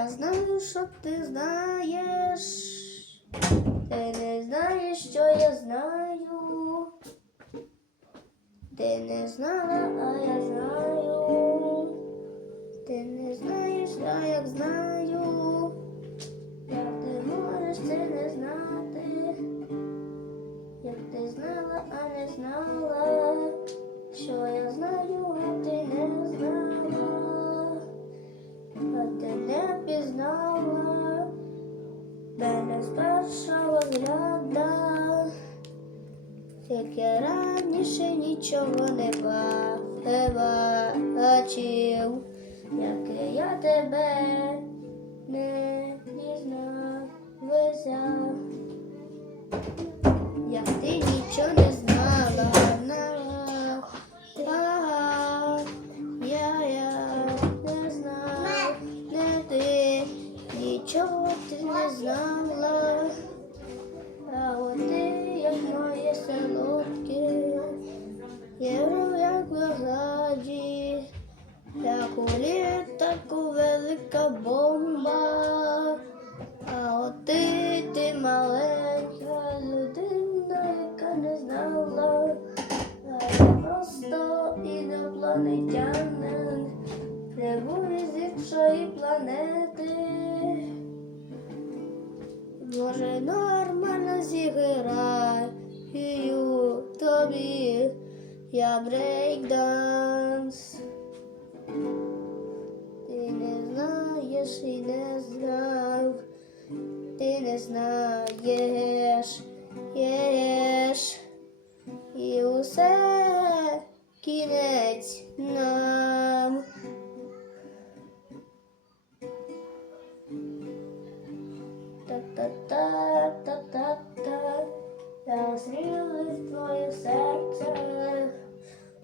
Я знаю, що ти знаєш. Ти не знаєш, що я знаю. Ти не знала, а я знаю. Ти не знаєш, а як знаю. Як ти можеш це не знати? Як ти знала, а не знала, що я знаю, а ти не знала, а ти не пізнала. Мене з першого взгляда, як я раніше нічого не ба- не бачив, як я тебе не пізнався. Бомба. А от ти, ти маленька людина, яка не знала, а я просто інопланетянин, прибув з іншої планети. Може, нормально зіграю тобі, я брейкданс. Ти не знаєш, єш, і усе кінець нам. Та-та-та-та-та-та, я зрілив твоє серце,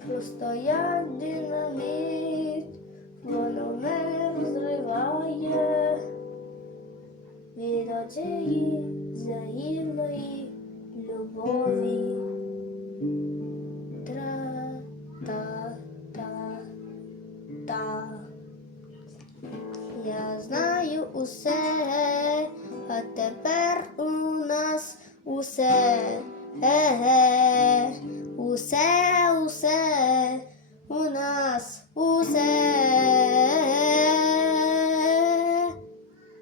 просто як динаміт, воно не розриває оцієї взаємної любові. Тра-та-та-та. Я знаю усе, а тепер у нас усе, еге, усе, усе, у нас усе.